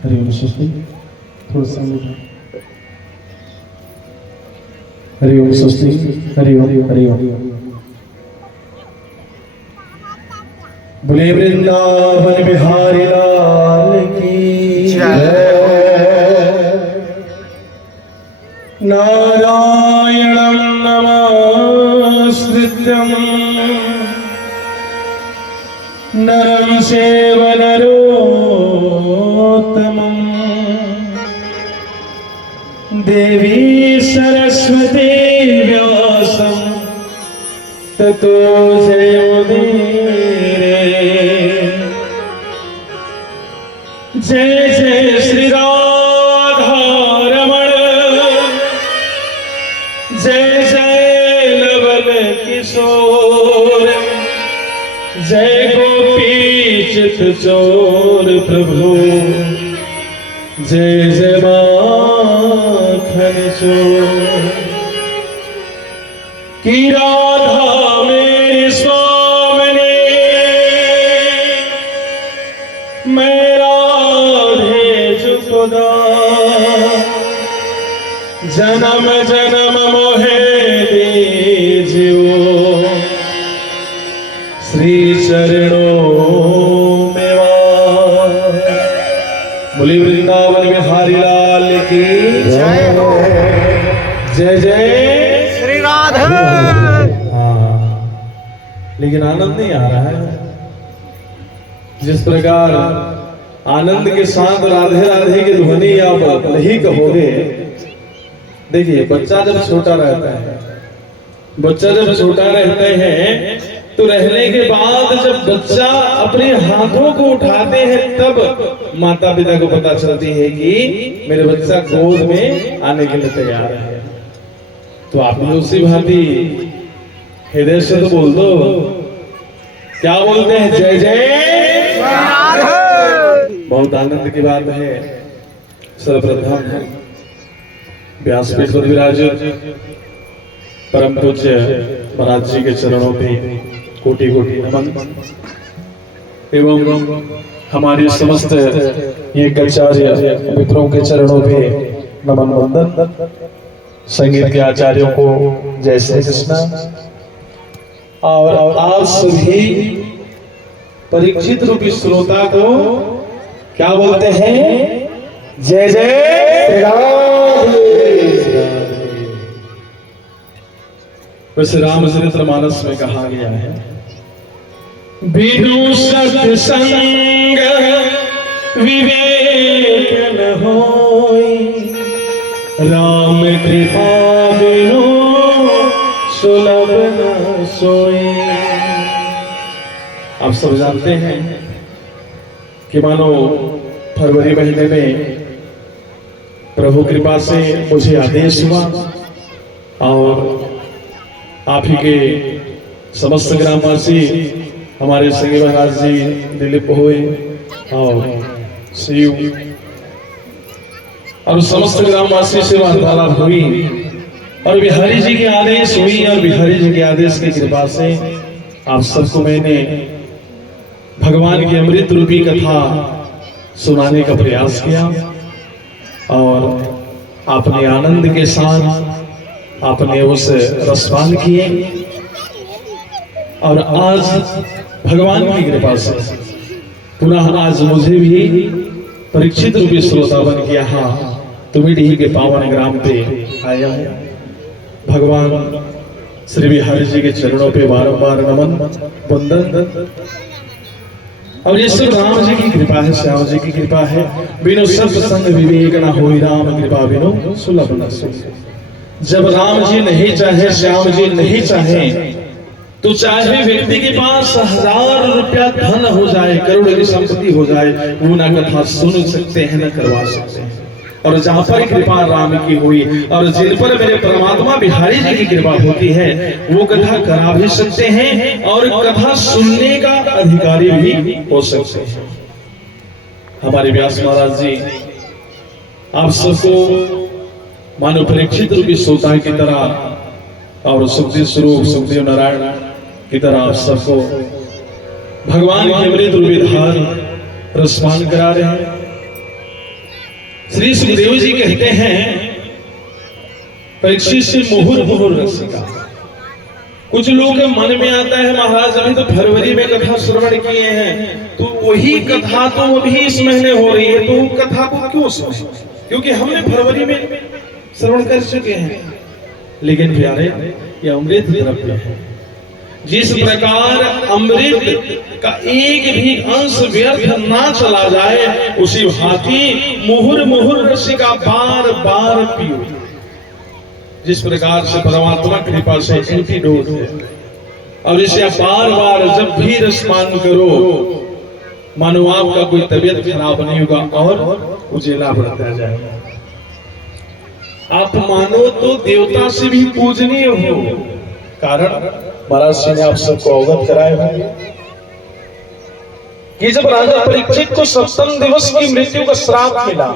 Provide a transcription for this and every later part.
हरिओम स्वस्ति थोड़ा सा हरिओम स्वस्ति हरिओम हरिओम। बोले वृंदावन बिहारी लाल की जय। नारायणं नमस्कृत्यं नरं चैव नरोत्तमं देवी सरस्वती व्यासं ततो जयमुदीरये। जय जय श्री राधा रमण, जय जय लवल किशोर, जय गोपी चित चोर प्रभु, जय जय माखन चोर। की राधा मेरी स्वामिनी, मैं राधे जुगदा, जन्म जन्म मोहे दीजियो, श्री चरणों में वास। बोली वृंदावन बिहारी लाल की जय। जय जय श्री राधे। हाँ, लेकिन आनंद नहीं आ रहा है। जिस प्रकार आनंद के साथ राधे राधे की ध्वनि आप नहीं कहोगे। देखिए, बच्चा जब छोटा रहता है, बच्चा जब छोटा रहते हैं तो रहने के बाद जब बच्चा अपने हाथों को उठाते हैं तब माता पिता को पता चलती है कि मेरे बच्चा गोद में आने के लिए तैयार है। तो आप भी उसी भांति हृदय से तो बोल दो। क्या बोलते हैं? जय जय। बहुत आनंद की बात है। सर्वप्रथम व्यासपीठ पर विराजित परम पूज्य महाराज जी के चरणों पे कोटि कोटि नमन एवं हमारे समस्त ये आचार्य मित्रों के चरणों पे नमन वंदन। संगीत के आचार्यों को जय श्री कृष्ण। और आप सभी परीक्षित रूपी श्रोता को क्या बोलते हैं? जय जय राधे। वैसे रामचरितमानस में कहा गया है, बिनु सत्संग विवेक न होई, राम कृपा बिनु सुलभ न सोई। आप सब जानते हैं कि मानो फरवरी महीने में प्रभु कृपा से मुझे आदेश हुआ और आप ही के समस्त ग्रामवासी हमारे संगी महाराज जी दिलीप हुए और शिव और समस्त ग्रामवासी से वार्तालाप हुई और बिहारी जी के आदेश हुई और बिहारी जी के आदेश की कृपा से आप सबको मैंने भगवान की अमृत रूपी कथा सुनाने का प्रयास किया और आपने आनंद के साथ आपने उस रसपान किए और आज भगवान की कृपा से पुनः आज मुझे भी परीक्षित रूपी श्रोता बन किया। हाँ, तुमिडी के पावन ग्राम पे आया है। भगवान श्री बिहारी जी के चरणों पे बारंबार नमन वंदन। और ये सब राम जी की कृपा है, श्याम जी की कृपा है। बिनु सत्संग विवेक न होई, राम कृपा बिनु सुलभ न सोई। जब राम जी नहीं चाहे, श्याम जी नहीं चाहे, तो चाहे व्यक्ति के पास 1000 रुपया धन हो जाए, करोड़ की संपत्ति हो जाए, वो ना कथा सुन सकते हैं, न करवा सकते हैं। और जहां पर कृपा राम की हुई और जिन पर मेरे परमात्मा बिहारी जी की कृपा होती है, वो कथा करा भी सकते हैं और कथा सुनने का अधिकारी भी हो सकते हैं। हमारे व्यास महाराज जी आप सबको मानो परीक्षित रूपी श्रोता की तरह और सुखदेव स्वरूप सुखदेव नारायण की तरह आप सबको भगवान की अमृत रूपी धार रसपान करा रहे हैं। श्री सुखदेव जी कहते हैं परीक्षित से मुहुर मुहुर रसिका। कुछ लोग के मन में आता है महाराज अभी तो फरवरी में कथा श्रवण किए हैं, तो वही कथा तो अभी इस महीने हो रही है, तो कथा को क्यों सुने, क्योंकि हमने फरवरी में श्रवण कर चुके हैं। लेकिन प्यारे ये अमृत द्रव्य है, जिस प्रकार अमृत का एक भी अंश व्यर्थ ना चला जाए, उसी भांति मुहुर मुहुर रसिका बार बार पियो। जिस प्रकार से परमात्मा कृपा से एंटीडोट है, और इसे आप बार बार जब भी रसपान करो, मानो आपका कोई तबीयत खराब नहीं होगा और उजेला बढ़ता जाएगा। आप मानो तो देवता से भी पूजनीय हो। कारण महाराज जी ने आप सबको अवगत कराए होंगे कि जब राजा परीक्षित को 7 दिवस की मृत्यु का श्राप मिला,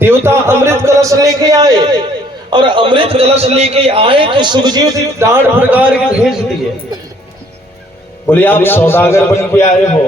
देवता अमृत कलश लेके आए, और अमृत कलश लेके आए तो सुखजीव जी डांट प्रकार के भेज दिए। बोले आप सौदागर बन के आए हो,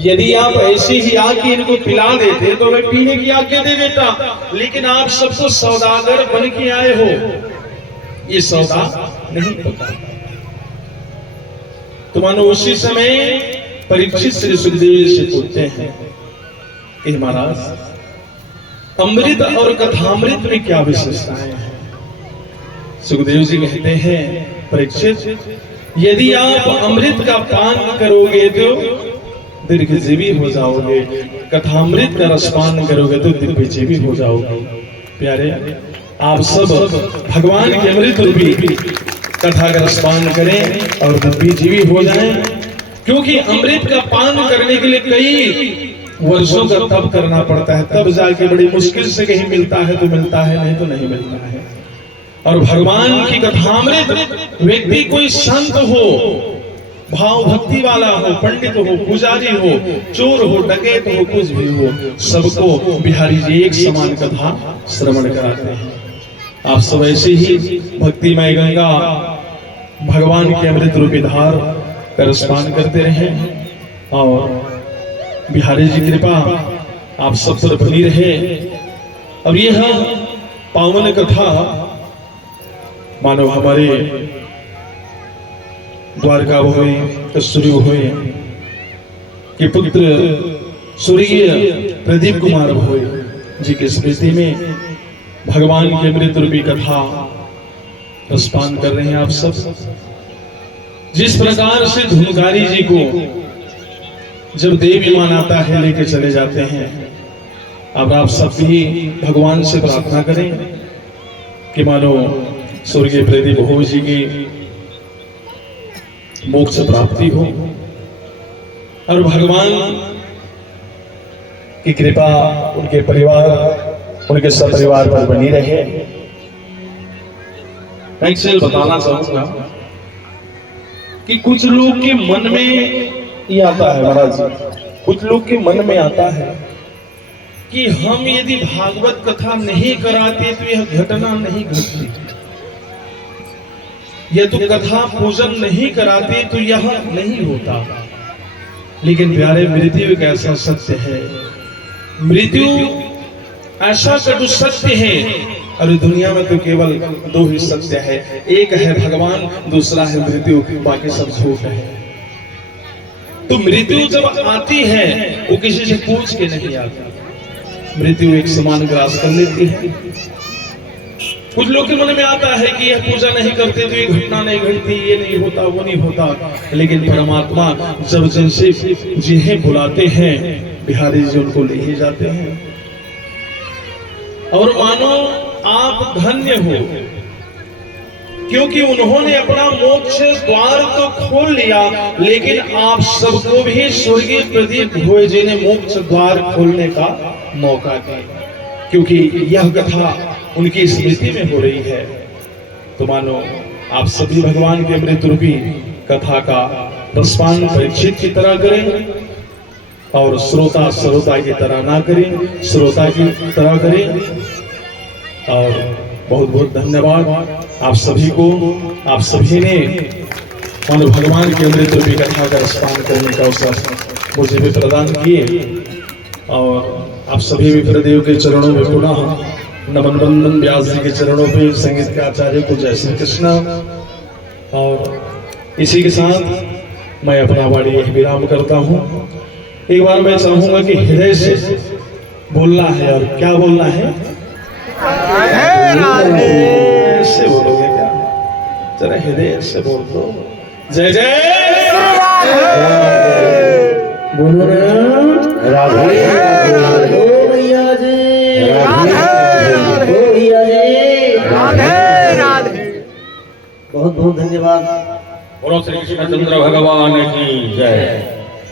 यदि आप ऐसे ही आके इनको पिला देते तो मैं पीने की आज्ञा दे देता, लेकिन आप सबको सौदागर बन के आए हो, ये सौदा नहीं होता। तो मानो उसी समय परीक्षित श्री सुखदेव जी से पूछते हैं कि महाराज अमृत और कथामृत में क्या विशेषताएं हैं। सुखदेव जी कहते हैं परीक्षित यदि आप अमृत का पान करोगे तो दीर्घजीवी हो जाओगे, कथामृत का रसपान करोगे तो दिव्यजीवी हो जाओगे। प्यारे आप सब भगवान के अमृत रूपी कथा का रसपान करें और दिव्यजीवी हो जाएं, क्योंकि अमृत का पान करने के लिए कई वर्षों का तप करना पड़ता है, तब जाके बड़ी मुश्किल से कहीं मिलता है तो मिलता है, नहीं तो नहीं मिलता है। और भगवान की कथामृत व्यक्ति कोई संत हो, भाव भक्ति वाला हो, पंडित हो, पुजारी हो, चोर हो, डकैत हो, कुछ भी हो, सबको बिहारी जी एक समान कथा श्रवण कराते हैं। आप सब ऐसे ही भक्तिमय गंगा भगवान के अमृत रूपी धार का रसपान करते रहें और बिहारी जी कृपा आप सब पर बनी रहे। अब यह पावन कथा मानो हमारे द्वारका हुए कस्तूरी हुए के पुत्र स्वर्गीय प्रदीप कुमार भोई जी की स्मृति में भगवान के अमृत रूपी कथा रसपान कर रहे हैं आप सब। जिस प्रकार से धुनकारी जी को जब देव विमान आता है लेके चले जाते हैं, अब आप सब भी भगवान से प्रार्थना करें कि मानो स्वर्गीय प्रदीप भोई जी की मोक्ष प्राप्ति हो और भगवान की कृपा उनके परिवार, उनके सपरिवार पर बनी रहे। मैं एक चीज बताना चाहूंगा कि कुछ लोग के मन में ये आता है महाराज जी, कुछ लोग के मन में आता है कि हम यदि भागवत कथा नहीं कराते तो यह घटना नहीं घटती, यह तो कथा पूजन नहीं कराते तो यह नहीं होता। लेकिन प्यारे मृत्यु एक ऐसा सत्य है, मृत्यु ऐसा कटु सत्य है, और दुनिया में तो केवल 2 ही सत्य है, एक है भगवान, दूसरा है मृत्यु, बाकी सब झूठ है। तो मृत्यु जब आती है वो किसी से पूछ के नहीं आती, मृत्यु एक समान ग्रास कर लेती है। कुछ लोग के मन में आता है कि यह पूजा नहीं करते तो ये घटना नहीं घटती, ये नहीं होता, वो नहीं होता, लेकिन परमात्मा जब जिनसे जिन्हें बुलाते हैं बिहारी जी उनको ले ही जाते हैं। और मानो आप धन्य हो, क्योंकि उन्होंने अपना मोक्ष द्वार तो खोल लिया, लेकिन आप सबको भी स्वर्गीय प्रदीप भोई जी ने मोक्ष द्वार खोलने का मौका दिया, क्योंकि यह कथा उनकी स्मृति में हो रही है। तो मानो आप सभी भगवान के अमृत रूपी कथा का रसपान परीक्षित की तरह करें और श्रोता की तरह ना करें, श्रोता की तरह करें। और बहुत बहुत धन्यवाद आप सभी को, आप सभी ने मानो भगवान के अमृत रूपी कथा का रसपान करने का अवसर मुझे भी प्रदान किए। और आप सभी विप्रदेव के चरणों में पुनः नमन बंदन, व्यास जी के चरणों पे संगीत के आचार्य को जय श्री कृष्ण। और इसी के साथ मैं अपना वाणी यही विराम करता हूँ। एक बार मैं चाहूंगा कि हृदय से बोलना है। और क्या बोलना है? से बोलोगे क्या? जरा हृदय से बोल दो, जय जय बोलो ना, राधे भैया जी, राधे भैया जी, राधे राधे। बहुत बहुत धन्यवाद। बोलो श्री कृष्णचंद्र भगवान की जय।